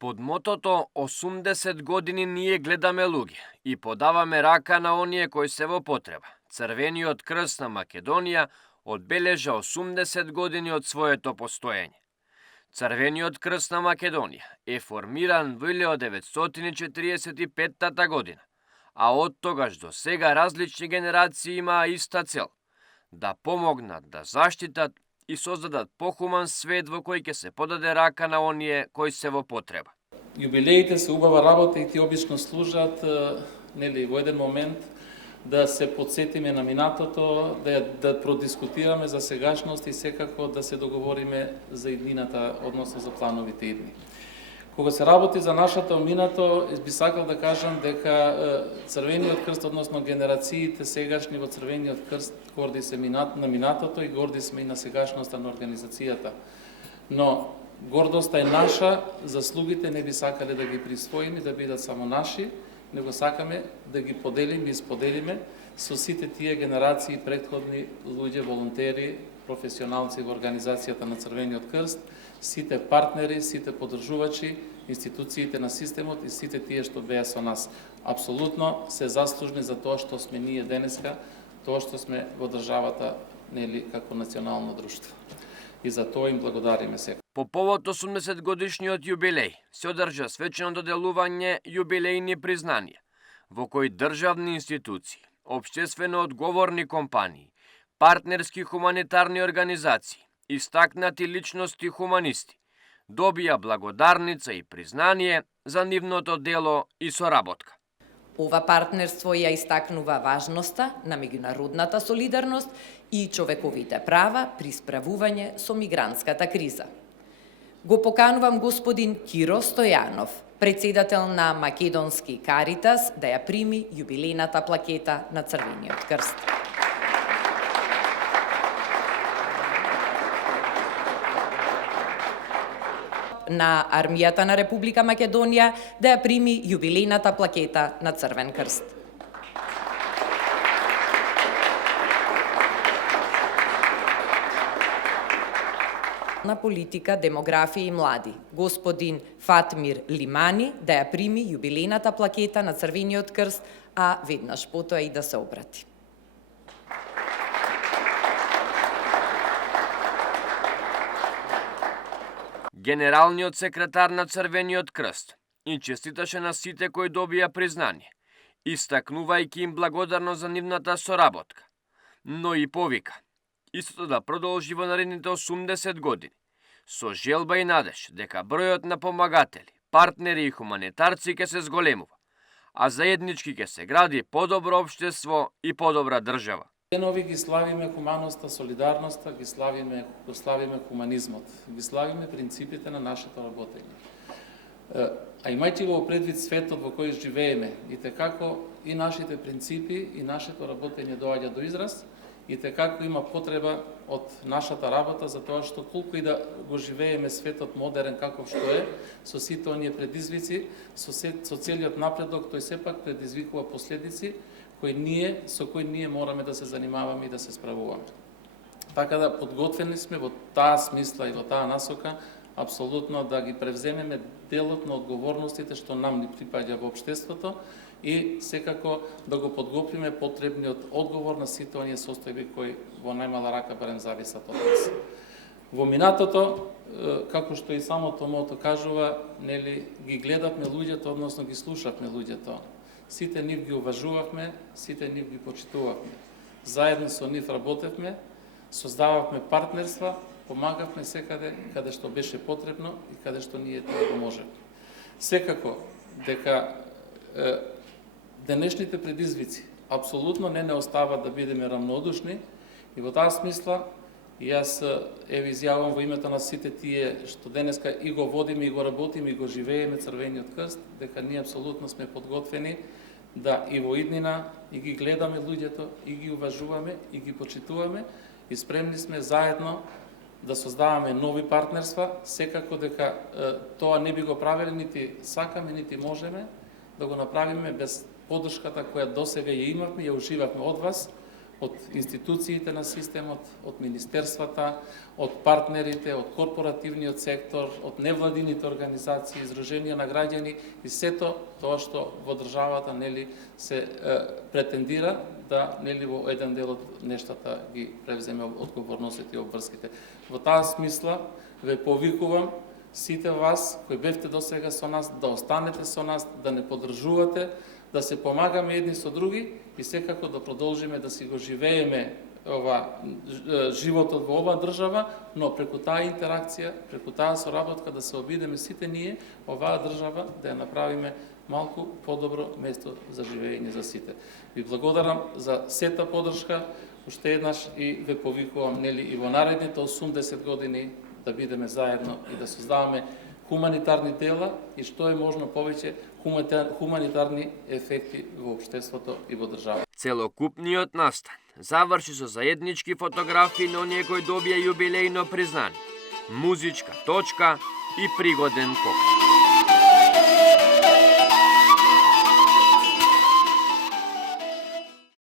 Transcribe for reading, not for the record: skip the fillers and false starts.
Под мотото 80 години ние гледаме луѓе и подаваме рака на оние кои се во потреба. Црвениот крст на Македонија одбележа 80 години од своето постоење. Црвениот крст на Македонија е формиран во 1945 година, а од тогаш до сега различни генерации имаа иста цел – да помогнат да заштитат и создадат похуман свет во кој ќе се подаде рака на оние кои се во потреба. Јубилеите се убава работа и ти обично служат во еден момент да се подсетиме на минатото, да продискутираме за сегашност и секако да се договориме за иднината, односно за плановите идни. Кога се работи за нашата минато, би сакал да кажам дека Црвениот крст, односно генерациите сегашни во Црвениот крст, горди се на минатото и горди сме и на сегашноста на организацијата. Но гордоста е наша, заслугите не би сакале да ги присвоиме, да бидат само наши, него сакаме да ги поделиме и споделиме со сите тие генерации претходни луѓе, волонтери, професионалци во организацијата на Црвениот крст, сите партнери, сите поддржувачи, институциите на системот и сите тие што беа со нас. Апсолутно се заслужни за тоа што сме ние денеска, тоа што сме во државата, како национално друштво. И за тоа им благодариме сега. По повод 80 годишниот јубилеј се одржа свечено доделување јубилејни признанија, во кои државни институции, општествено одговорни компании, партнерски хуманитарни организации, истакнати личности хуманисти, добија благодарница и признание за нивното дело и соработка. Ова партнерство ја истакнува важноста на меѓународната солидарност и човековите права при справување со мигрантската криза. Го поканувам господин Киро Стојанов, председател на Македонски Каритас, да ја прими јубилејната плакета на Црвениот крст. На армијата на Република Македонија да ја прими јубилејната плакета на Црвен крст. На политика, демографија и млади, господин Фатмир Лимани да ја прими јубилејната плакета на Црвениот крст, а веднаш потоа и да се обрати. Генералниот секретар на Црвениот крст им честиташе на сите кои добија признание, истакнувајќи им благодарно за нивната соработка, но и повика истото да продолжи во наредните 80 години, со желба и надеж дека бројот на помагатели, партнери и хуманитарци ќе се зголемува, а заеднички ќе се гради подобро општество и подобра држава. Денови ги славиме хуманоста, солидарноста, ги славиме хуманизмот, ги славиме принципите на нашето работење. А имајќи го предвид светот во кој живееме, и како и нашите принципи и нашето работење доаѓа до израз, и како има потреба од нашата работа, за тоа што колку и да го живееме светот модерен каков што е, со сите оние предизвици, со целиот напредок, тој сепак предизвикува последици со кои ние мораме да се занимаваме и да се справуваме. Така да подготвени сме во таа смисла и во таа насока, апсолутно да ги превземеме делот на одговорностите што нам ни припаѓа во општеството и секако да го подготвиме потребниот одговор на сите оние состојби кои во најмала рака барем зависат од нас. Во минатото, како што и самото мото кажува, ги гледавме луѓето, односно ги слушавме луѓето. Сите нив ги уважувавме, сите нив ги почитувавме. Заедно со нив работевме, создававме партнерства, помагавме секаде каде што беше потребно и каде што ние тоа го можеме. Секако дека денешните предизвици апсолутно не остават да бидеме равнодушни и во таа смисла јас изјавам во името на сите тие што денеска и го водиме и го работиме и го живееме Црвениот крст, дека ние апсолутно сме подготвени да и во иднина и ги гледаме луѓето, и ги уважуваме, и ги почитуваме, и спремни сме заедно да создаваме нови партнерства, секако дека тоа не би го правеле нити сакаме, нити можеме да го направиме без поддршката која досега ја имавме, ја уживавме од вас, од институциите на системот, од министерствата, од партнерите, од корпоративниот сектор, од невладините организации, издруженија на граѓани и сето тоа што во државата нели се претендира да нели во еден дел од нештата ги превземе одговорностите и обврските. Во таа смисла ве повикувам сите вас кои бевте досега со нас да останете со нас, да не поддржувате, да се помагаме едни со други и секако да продолжиме да си го живееме животот во оваа држава, но преку таа интеракција, преку таа соработка да се обидеме сите ние, оваа држава да ја направиме малку подобро место за живење за сите. Ви благодарам за сета поддршка, уште еднаш и ве повикувам нели и во наредните 80 години да бидеме заедно и да создаваме хуманитарни дела и што е можно повеќе хуманитарни ефекти во општеството и во државата. Целокупниот настан заврши со заеднички фотографии на оние кои добија јубилејно признание, музичка точка и пригоден коктейл.